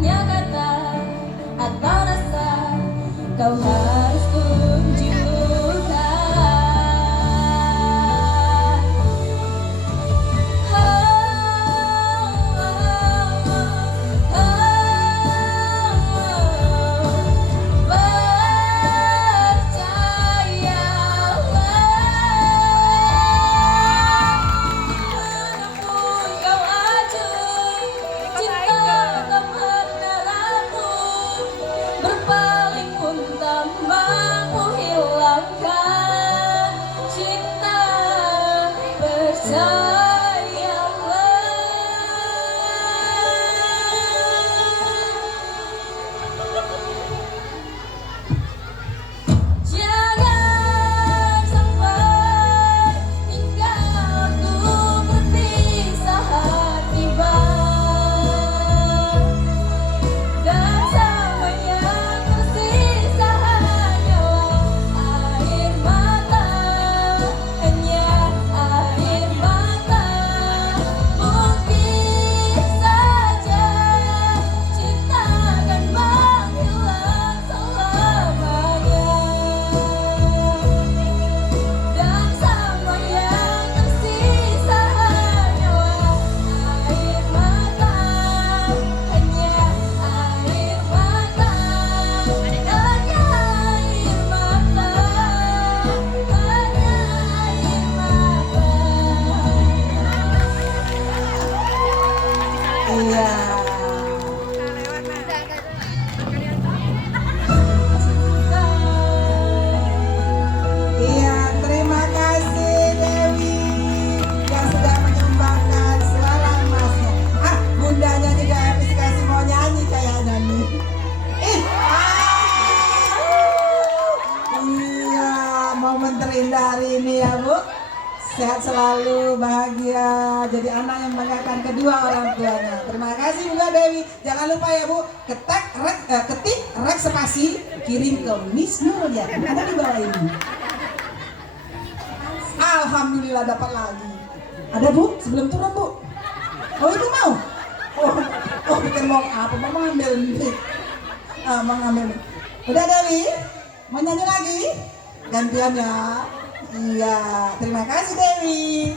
hanya kata atau rasa, kau harus tunjukkan. Berpaling pun tak mampu hilangkan cinta, percayalah. Jangan sampai hingga waktu perpisahan tiba, dan sama yang tersisa hanyalah air mata, hanya air mata. Mungkin saja cinta akan menghilang selamanya, dan sama yang tersisa hanyalah air mata, hanya air mata, hanya air mata, hanya air mata. Iya. Iya, terima kasih Dewi yang sudah menyumbangkan suara emasnya. Bundanya juga habis kasih mau nyanyi kayaknya nih. Iya, momen terindah hari ini ya Bu. Sehat selalu, bahagia, jadi anak yang membanggakan kedua orang tuanya. Terima kasih Bunda Dewi. Jangan lupa ya Bu, ketik rek spasi, kirim ke Miss Nur ya. Ada di bawah ini. Alhamdulillah dapat lagi. Ada Bu, sebelum turun Bu. Oh itu mau? Oh bikin mau apa? Mau ngambil nih. Mau ngambil. Udah Dewi, mau nyanyi lagi? Gantian ya. Iya, terima kasih Dewi.